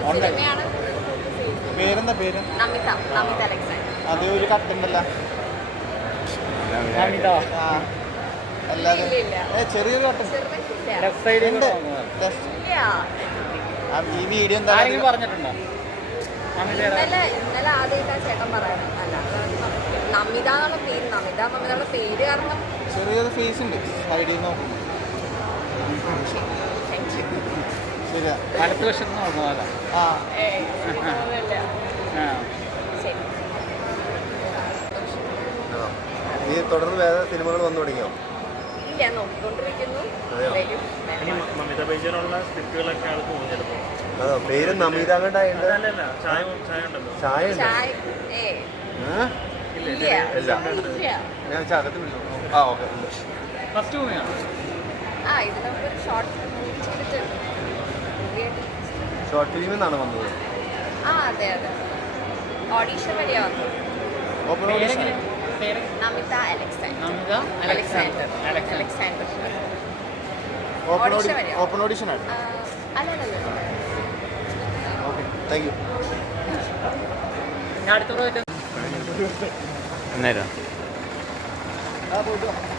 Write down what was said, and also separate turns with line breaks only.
സിനിമയാണ്.
പേരെന്താ പേര്?
നമിത അലക്സാണ്ടർ.
അത് ഒരു കട്ടുണ്ടല്ലോ. അല്ലാതെ ചെറിയൊരു കട്ടും ഈ വീഡിയോ എന്താ
പറഞ്ഞിട്ടുണ്ടോ?
ഇന്നലെ ആദ്യമായിട്ടാ ചേട്ടൻ പറയണം. അല്ല നമിത എന്നുള്ള പേര്, നമിതയുടെ പേര് കാരണം
ചെറിയൊരു ഫേസ് ഉണ്ട് സൈഡിൽ നോക്കും. ശരിയാ,
വലത്ത് വശത്ത് നോക്കുന്നതല്ല.
നീ തുടർന്ന് വേറെ സിനിമകൾ വന്നു തുടങ്ങിയോ?
ഇല്ല, നോക്കിക്കൊണ്ടിരിക്കുന്നു.
അതോ പേര് നമിത കണ്ടായിട്ട് ചായ ഇല്ല. ഞാൻ അകത്ത് വിളിച്ചു. ആ ഓക്കെ.
ഫസ്റ്റ് മൂവിയാണ്.
ഇത് നമുക്കൊരു ഷോർട്ട്
ഷോർട്ട് ഫിലിമിൽ നിന്നാണ് വന്നത്.
അതെ ഓഡീഷൻ വഴിയാ വന്നത്. നമിത അലക്സാണ്ടർ.
ഓപ്പൺ ഓഡിഷൻ ആണ്.
അല്ലല്ല.
Okay, thank you.
ഞാൻ അടുത്ത
അന്നേരം